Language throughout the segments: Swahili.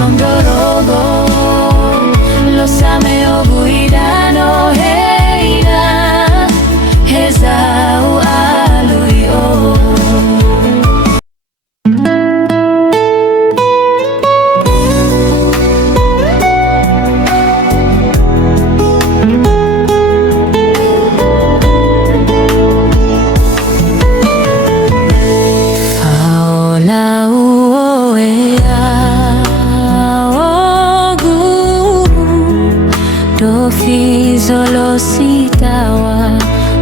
sondorogo lo sameo guidano heina hezau aluio. Solo sitawa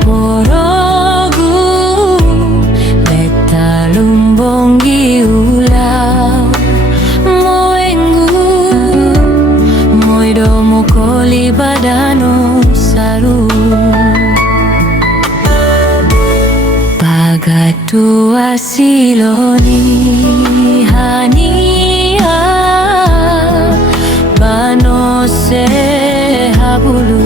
borogu leta lumbongi ulau moengu moido mukoli badano saru bagatu asiloni hania banose habulu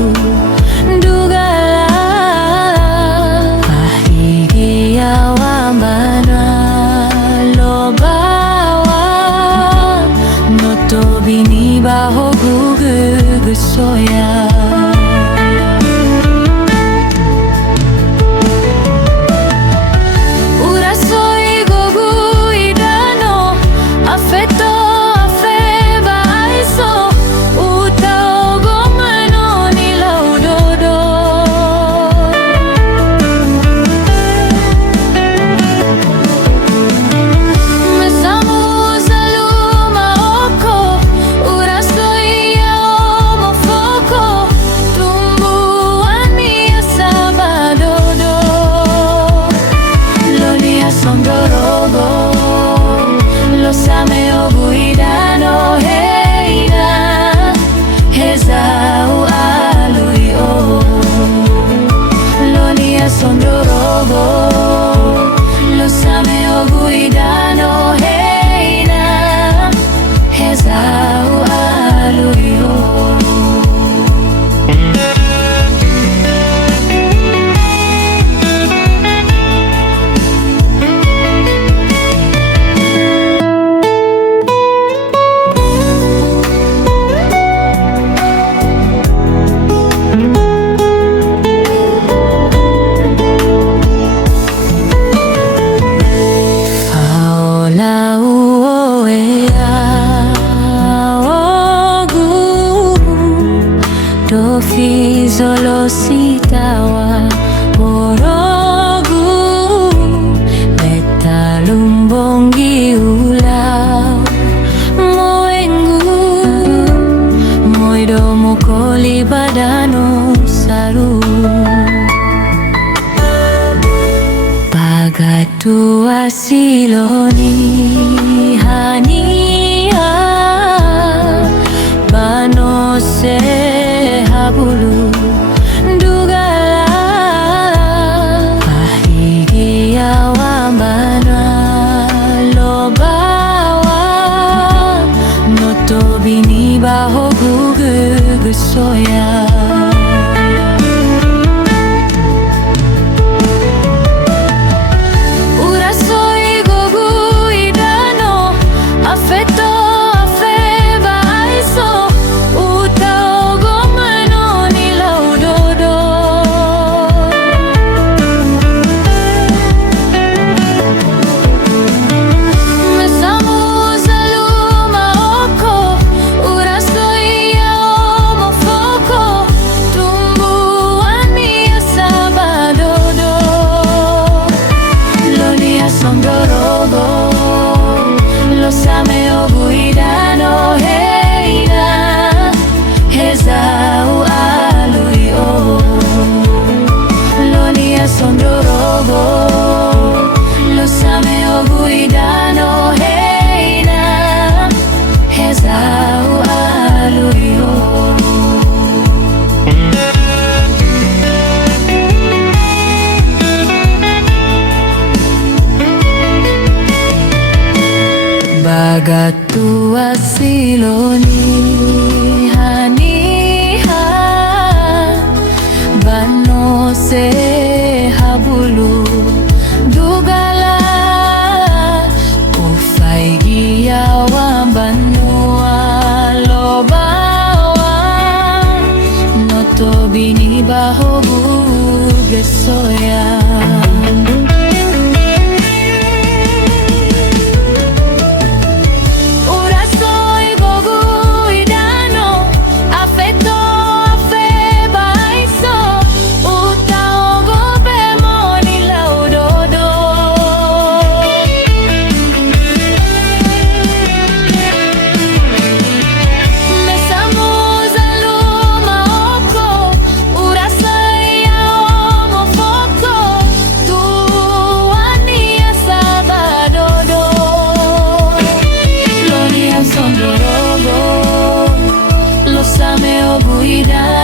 bini baho gugu soya. Ura soy gugu idano affetto affeba aiso uta ogomano ni laudodo. Mesamu saluma oko sondorogo lo sameo guidano heina hezau aluio. Lonia sondorogo lo sameo guidano heina hezau aluio. Solo sitawa borogu leta lumbongi ulau moengu moido mukoli badano saru bagatu asiloni hania banose habulu dugala ahigia wambana lobawa noto bini baho gugu soya. Ura soy gugu idano affetto affeba aiso uta ogomano ni laudodo. Mesamu saluma oko ura soy homofoko tumbuani sabadodo. Lonia sondorogo lo sameo guidano heina hezau aluio. Lonia sondorogo lo sameo guidano heina hezau aluio. Bagatu asiloni haniha banose habulu dugala ufaigia wambanua sondorogo lo sameo guidano.